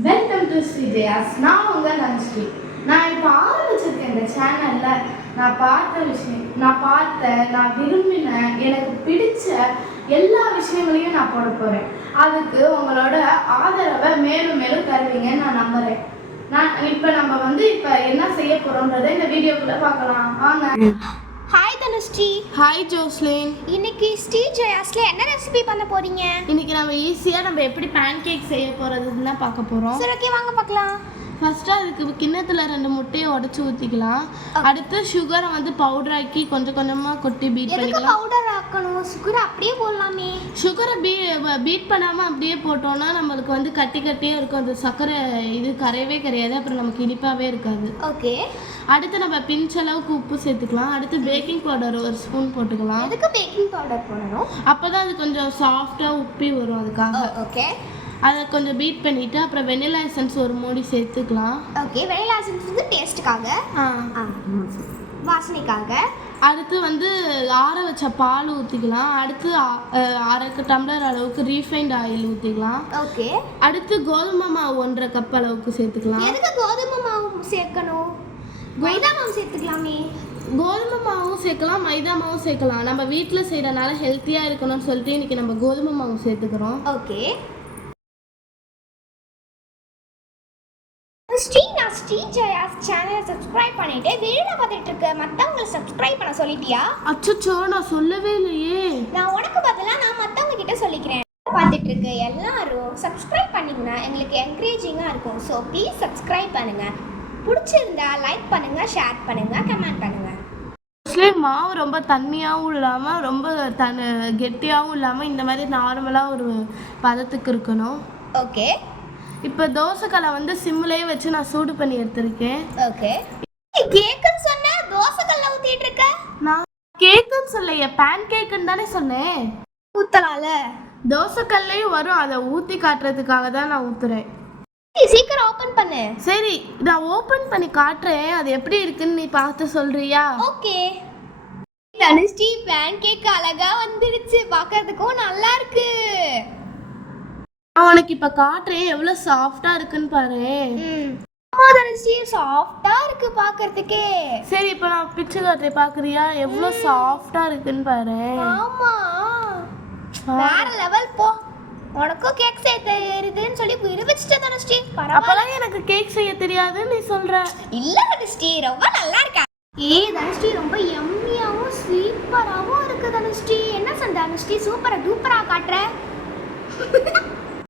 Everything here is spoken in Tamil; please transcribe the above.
Welcome to ஸ்ரீஜயாஸ். நான் உங்கள் தனுஸ்ரீ. நான் இப்போ ஆரம்பிச்சிருக்கேன் இந்த சேனலில். நான் விரும்பின எனக்கு பிடிச்ச எல்லா விஷயங்களையும் நான் போட போகிறேன். அதுக்கு உங்களோட ஆதரவை மேலும் மேலும் தருவீங்கன்னு நான் நம்புகிறேன். இப்போ என்ன செய்ய போகிறோன்றதை இந்த வீடியோக்குள்ளே பார்க்கலாம் வாங்க. ஹாய் தனுஸ்ரீ. Hi Joslin. இன்னைக்கு ஸ்ரீஜயாஸ்ல என்ன ரெசிபி பண்ண போறீங்க? இன்னைக்கு நம்ம எப்படி பேன் கேக் செய்ய போறதுன்னு தான் பார்க்க போறோம். சரி, ஓகே, வாங்க பார்க்கலாம். ஃபர்ஸ்ட் அதுக்கு கிண்ணத்துல 2 முட்டையை உடைச்சு ஊத்திக்கலாம். அடுத்து சுகரை பவுடர் ஆக்கி கொஞ்சம் கொஞ்சமா கொட்டி பீட் பண்ணிக்கலாம். பவுடர் ஆக்கணும்? சுகர் அப்படியே போடலாமே. சுகரை பீட் பண்ணாம அப்படியே போட்டோம்னா நம்மளுக்கு கட்டியே இருக்கும். அந்த சர்க்கரை இது கரையவே கரையாது. அப்புறம் நமக்கு இனிப்பாவே இருக்காது. ஓகே. அடுத்து நம்ம பிஞ்ச் அளவுக்கு உப்பு சேர்த்துக்கலாம். அடுத்து பேக்கிங் பவுடர் 1 ஸ்பூன் போட்டுக்கலாம். எதுக்கு பேக்கிங் பவுடர் போடணும்? அப்பதான் அது கொஞ்சம் சாஃப்டா உப்பி வரும். அதுக்காக. ஓகே. அதை கொஞ்சம் பீட் பண்ணிவிட்டு அப்புறம் வெனிலா எசன்ஸ் 1 மூடி சேர்த்துக்கலாம். ஓகே. வெனிலா எசன்ஸ் டேஸ்ட்டுக்காக, வாசனைக்காக. அடுத்து ஆற வச்ச பால் ஊற்றிக்கலாம். அடுத்து 1/2 டம்ளர் அளவுக்கு ரீஃபைண்ட் ஆயில் ஊற்றிக்கலாம். ஓகே. அடுத்து கோதுமை மாவு 1/2 கப் அளவுக்கு சேர்த்துக்கலாம். எதுக்கு கோதுமை மாவு சேர்க்கணும்? மைதா மாவு சேர்த்துக்கலாமே. கோதுமை மாவும் சேர்க்கலாம், மைதா மாவும் சேர்க்கலாம். நம்ம வீட்டில் செய்கிறனால ஹெல்த்தியாக இருக்கணும்னு சொல்லிட்டு இன்றைக்கி நம்ம கோதுமை மாவு சேர்த்துக்கிறோம். ஓகே. ஸ்ரீஜயாஸ் சேனலை சப்ஸ்கிரைப் பண்ணிட்டு வீடியோ பார்த்துட்டு இருக்க மற்றவங்களை சப்ஸ்கிரைப் பண்ண சொல்லிட்டியா? அச்சோ, நான் சொல்லவே இல்லையே. நான் உனக்கு பதிலாக நான் மற்றவங்க கிட்ட சொல்லிக்கிறேன். பார்த்துட்டு இருக்க எல்லாரும் சப்ஸ்கிரைப் பண்ணிங்கன்னா எங்களுக்கு என்கரேஜிங்காக இருக்கும். ஸோ ப்ளீஸ் சப்ஸ்கிரைப் பண்ணுங்கள். பிடிச்சிருந்தா லைக் பண்ணுங்கள், ஷேர் பண்ணுங்கள், கமெண்ட் பண்ணுங்கள். மாவு ரொம்ப தண்ணியாகவும் இல்லாமல் ரொம்ப கெட்டியாகவும் இல்லாமல் இந்த மாதிரி நார்மலாக ஒரு பதத்துக்கு இருக்கணும். ஓகே. இப்போ தோசைக்கல்லை சிம்லேயே வச்சு நான் சூடு பண்ணி எடுத்திருக்கேன். ஓகே. கேக்குன்னு சொன்ன, தோசைக்கல்ல ஊத்திட்டு இருக்க? நான் கேக்குன்னு சொல்லலையே, பேன் கேக்குன்னு தானே சொன்னேன். ஊத்தலால தோசைக்கல்லையும் வரும். அதை ஊற்றி காட்டுறதுக்காக தான் நான் ஊற்றுறேன். சீக்கிரம் ஓபன் பண்ணு. சரி, நான் ஓபன் பண்ணி காட்டுறேன். அது எப்படி இருக்குன்னு நீ பார்த்து சொல்றியா? ஓகே. தனுஸ்ரீ, பேன் கேக் அழகா வந்துடுச்சு. பார்க்கிறதுக்கும் நல்லா இருக்கு. நான் உனக்கு இப்போ காட்டுறேன். எவ்வளோ சாஃப்டாக இருக்குன்னு பாரு. ஆமா தனுஸ்ரீ, சாஃப்டா இருக்கு பார்க்கிறதுக்கே. சரி, இப்போ நான் பிச்சு காட்டுறேன், பார்க்குறியா? எவ்வளோ சாஃப்டாக இருக்குன்னு பாரு. ஆமா, வேற லெவல் போ. உனக்கும் கேக் செய்ய தெரியுதுன்னு சொல்லி நிரூபிச்சிட்ட தனுஸ்ரீ. அப்பெல்லாம் எனக்கு கேக் செய்ய தெரியாதுன்னு நீ சொல்ற. இல்ல தனுஸ்ரீ, ரொம்ப நல்லா இருக்கா. தனுஸ்ரீ, ரொம்ப யம்மியாவும் சூப்பராவும் இருக்கு தனுஸ்ரீ. என்ன சொன்ன தனுஸ்ரீ? சூப்பரா டூப்பரா காட்டுற.